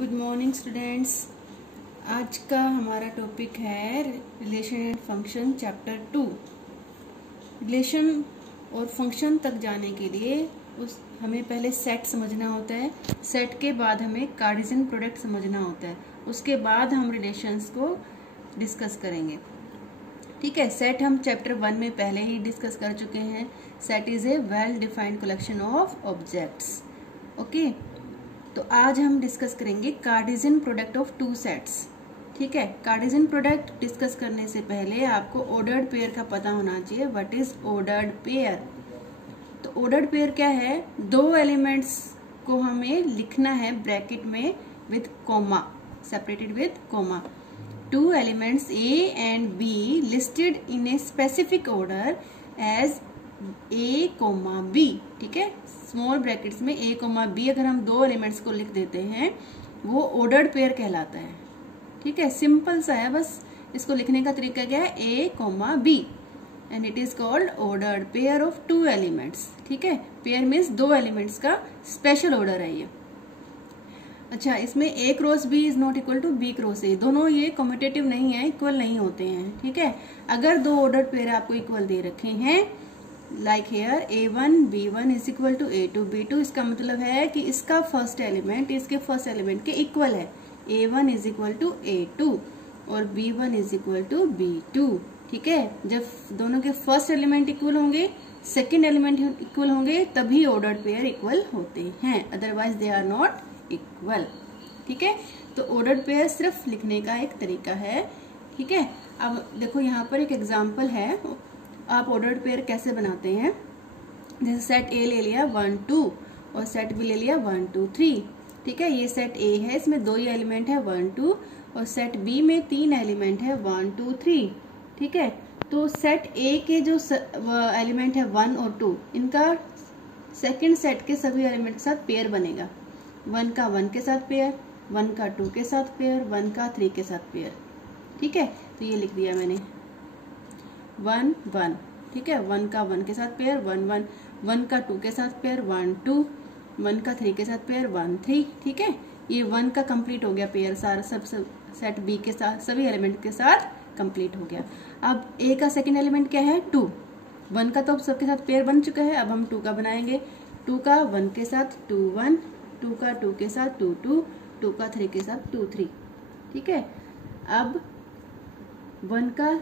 Good morning students. आज का हमारा टॉपिक है relation and function chapter 2। Relation और फंक्शन तक जाने के लिए हमें पहले सेट समझना होता है। सेट के बाद हमें कार्टेशियन प्रोडक्ट समझना होता है। उसके बाद हम रिलेशंस को डिस्कस करेंगे। ठीक है, सेट हम चैप्टर 1 में पहले ही डिस्कस कर चुके हैं। Set is a well defined collection of objects. Okay, तो आज हम डिस्कस करेंगे Cartesian product of two sets. ठीक है, कार्टेशियन प्रोडक्ट डिस्कस करने से पहले आपको ऑर्डर्ड पेयर का पता होना चाहिए। What is ordered pair? तो ऑर्डर्ड पेयर क्या है? दो एलिमेंट्स को हमें लिखना है ब्रैकेट में with comma, separated with comma. Two elements A and B listed in a specific order as A comma B. ठीक है, स्मॉल ब्रैकेट्स में ए कोमा बी अगर हम दो एलिमेंट्स को लिख देते हैं वो ऑर्डर्ड पेयर कहलाता है। ठीक है, सिंपल सा है, बस इसको लिखने का तरीका क्या है? A comma B and it is called ordered pair of two elements. ठीक है, पेयर मीन्स दो एलिमेंट्स का स्पेशल ऑर्डर है ये। अच्छा, इसमें A cross B is not equal to B cross A. दोनों ये कम्यूटेटिव नहीं है, इक्वल नहीं होते हैं। ठीक है, अगर दो ऑर्डर्ड पेयर आपको इक्वल दे रखे हैं like here A1 B1 is equal to A2 B2, इसका मतलब है कि इसका फर्स्ट एलिमेंट इसके फर्स्ट एलिमेंट के इक्वल है। A1 is equal to A2 और B1 is equal to B2। ठीक है, जब दोनों के फर्स्ट एलिमेंट इक्वल होंगे, सेकेंड एलिमेंट इक्वल होंगे, तभी ऑर्डर्ड पेयर इक्वल होते हैं, otherwise they are not equal. ठीक है, तो ऑर्डर्ड पेयर सिर्फ लिखने का एक तरीका है। ठीक है, अब देखो यहाँ पर एक एग्जाम्पल है, आप ऑर्डर्ड पेयर कैसे बनाते हैं। जैसे सेट ए ले लिया 1 2 और सेट बी ले लिया 1 2 3। ठीक है, ये सेट ए है, इसमें दो ही एलिमेंट है 1 2 और सेट बी में तीन एलिमेंट है 1 2 3। ठीक है, तो सेट ए के जो एलिमेंट है 1 और 2, इनका सेकंड सेट के सभी एलिमेंट के साथ पेयर बनेगा। 1 का 1 के साथ पेयर, 1 का 2 के साथ पेयर, 1 का 3 के साथ पेयर। ठीक है, तो ये लिख दिया मैंने 1 1। ठीक है, 1 का 1 के साथ पेयर 1 1, 1 का 2 के साथ पेयर 1 2, 1 का 3 के साथ पेयर 1 3। ठीक है, ये 1 का कंप्लीट हो गया पेयर, सारा सब सेट बी के साथ सभी एलिमेंट के साथ कंप्लीट हो गया। अब ए का सेकंड एलिमेंट क्या है? 2। 1 का तो अब सबके साथ पेयर बन चुका है, अब हम 2 का बनाएंगे। 2 का 1 के साथ 2 1, 2 का 2 के साथ 2 2, 2 का 3 के साथ 2 3। ठीक है, अब 1 का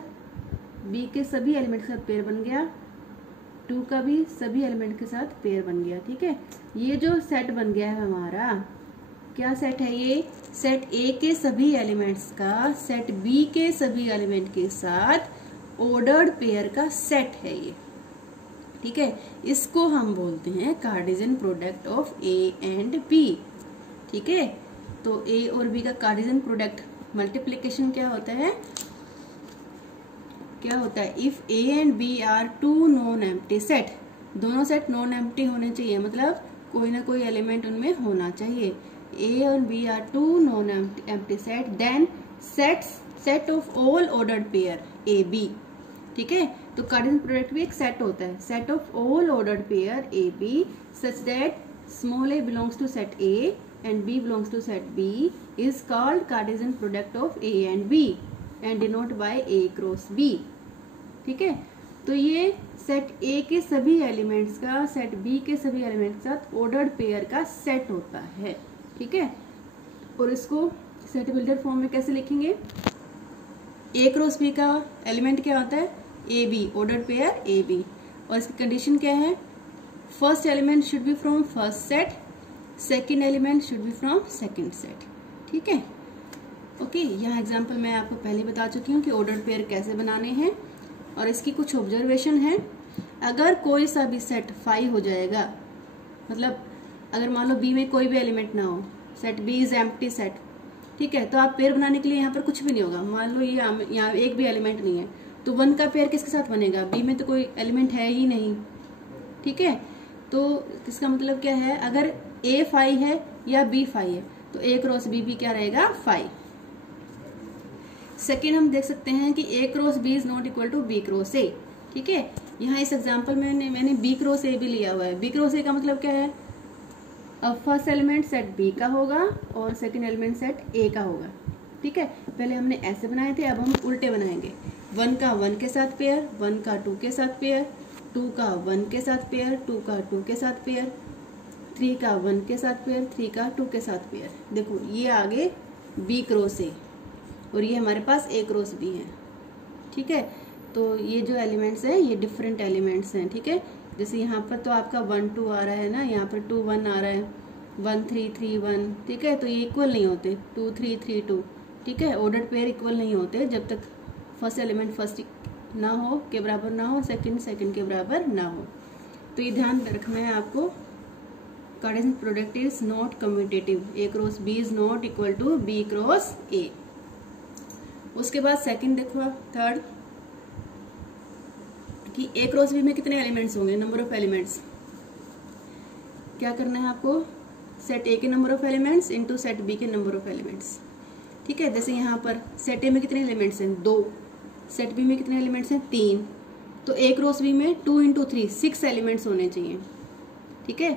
बी के सभी एलिमेंट के साथ पेयर बन गया, 2 का भी सभी एलिमेंट के साथ पेयर बन गया। ठीक है, ये जो सेट बन गया है हमारा, क्या सेट है ये? सेट ए के सभी एलिमेंट्स का सेट बी के सभी एलिमेंट के साथ ऑर्डर्ड पेयर का सेट है ये। ठीक है, इसको हम बोलते हैं Cartesian product of A and B. ठीक है, तो ए और बी का कार्टेशियन प्रोडक्ट मल्टीप्लीकेशन क्या होता है? If A and B are two non empty set, दोनों सेट नॉन एम्प्टी होने चाहिए, मतलब कोई ना कोई एलिमेंट उनमें होना चाहिए। ए और B are two non empty set, then set of all ordered pair A B. ठीक है, तो कार्टेशियन प्रोडक्ट भी एक सेट होता है, set of all ordered pair A B such that small A belongs to set A and B belongs to set B is called Cartesian product of A and B and denote by A cross B. ठीक है, तो ये set A के सभी elements का set B के सभी elements के साथ ऑर्डर्ड पेयर का सेट होता है। ठीक है, और इसको सेट बिल्डर फॉर्म में कैसे लिखेंगे? ए क्रॉस बी का एलिमेंट क्या होता है? A B, ordered pair A B, और इसकी कंडीशन क्या है? First element should be from first set, second element should be from second set. ठीक है, ओके, यहाँ एग्जाम्पल मैं आपको पहले बता चुकी हूँ कि ऑर्डर्ड पेयर कैसे बनाने हैं, और इसकी कुछ ऑब्जर्वेशन है। अगर कोई सा भी सेट 5 हो जाएगा, मतलब अगर मान लो बी में कोई भी एलिमेंट ना हो, set B is empty set. ठीक है, तो आप पेयर बनाने के लिए यहाँ पर कुछ भी नहीं होगा। मान लो ये यहाँ एक भी एलिमेंट नहीं है, तो 1 का पेयर किसके साथ बनेगा? बी में तो कोई एलिमेंट है ही नहीं। ठीक है, तो इसका मतलब क्या है? अगर ए 5 है या बी 5 है तो ए क्रॉस बी भी क्या रहेगा? 5। सेकेंड हम देख सकते हैं कि A cross B is not equal to B cross A. ठीक है, यहाँ इस एग्जाम्पल में मैंने बी क्रॉस ए भी लिया हुआ है। बी क्रॉस ए का मतलब क्या है? अब फर्स्ट एलिमेंट सेट बी का होगा और सेकंड एलिमेंट सेट ए का होगा। ठीक है, पहले हमने ऐसे बनाए थे, अब हम उल्टे बनाएंगे। 1 का 1 के साथ पेयर, 1 का 2 के साथ पेयर, 2 का 1 के साथ पेयर, 2 का 2 के साथ पेयर, 3 का 1 के साथ पेयर, 3 का 2 के साथ पेयर। देखो ये आगे बी क्रॉस ए और ये हमारे पास ए क्रॉस बी है। ठीक है, तो ये जो एलिमेंट्स हैं ये डिफरेंट एलिमेंट्स हैं। ठीक है, जैसे यहाँ पर तो आपका 1 2 आ रहा है ना, यहाँ पर 2 1 आ रहा है, 1 3 3 1। ठीक है, तो ये इक्वल नहीं होते, 2 3 3 2। ठीक है, ऑर्डर्ड पेयर इक्वल नहीं होते जब तक फर्स्ट एलिमेंट फर्स्ट ना हो के बराबर ना हो, सेकंड सेकंड के बराबर ना हो। तो ये ध्यान रखना है आपको, Cartesian product is not commutative, A cross B is not equal to B cross A. उसके बाद सेकंड देखो, थर्ड कि ए क्रॉस बी में कितने एलिमेंट्स होंगे, नंबर ऑफ एलिमेंट्स। क्या करना है आपको, सेट ए के number of elements into set B के नंबर ऑफ एलिमेंट्स। ठीक है, जैसे यहाँ पर सेट ए में कितने एलिमेंट्स हैं, 2, सेट बी में कितने एलिमेंट्स हैं, 3, तो ए क्रॉस बी में 2 इंटू 3 6 एलिमेंट्स होने चाहिए। ठीक है,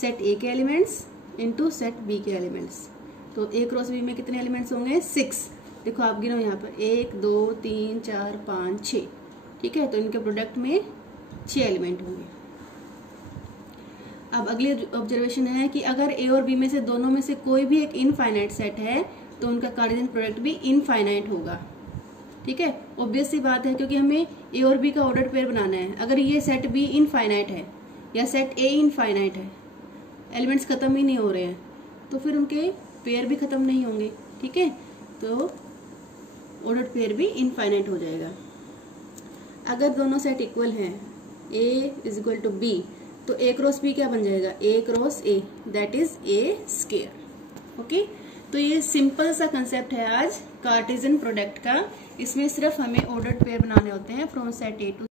सेट ए के एलिमेंट्स इंटू सेट बी के एलिमेंट्स, तो ए क्रॉस बी में कितने एलिमेंट्स होंगे, 6। देखो आप गिनो यहाँ पर 1 2 3 4 5 6। ठीक है, तो इनके प्रोडक्ट में 6 एलिमेंट होंगे। अब अगली ऑब्जर्वेशन है कि अगर ए और बी में से दोनों में से कोई भी एक इनफाइनाइट सेट है तो उनका कार्टेशियन प्रोडक्ट भी इनफाइनाइट होगा। ठीक है, ऑब्वियस सी बात है, क्योंकि हमें ए और बी का ऑर्डर्ड पेयर बनाना है। अगर ये सेट बी इनफाइनाइट है या सेट ए इनफाइनाइट है, एलिमेंट्स खत्म ही नहीं हो रहे हैं, तो फिर उनके पेयर भी खत्म नहीं होंगे। ठीक है, तो ऑर्डर्ड पेयर भी इनफाइनाइट हो जाएगा। अगर दोनों सेट इक्वल हैं, A is equal to B, तो ए क्रॉस बी क्या बन जाएगा, A cross A, that is A square. Okay, तो ये सिंपल सा कंसेप्ट है आज कार्टेशियन प्रोडक्ट का। इसमें सिर्फ हमें ऑर्डर्ड पेयर बनाने होते हैं फ्रॉम सेट ए टू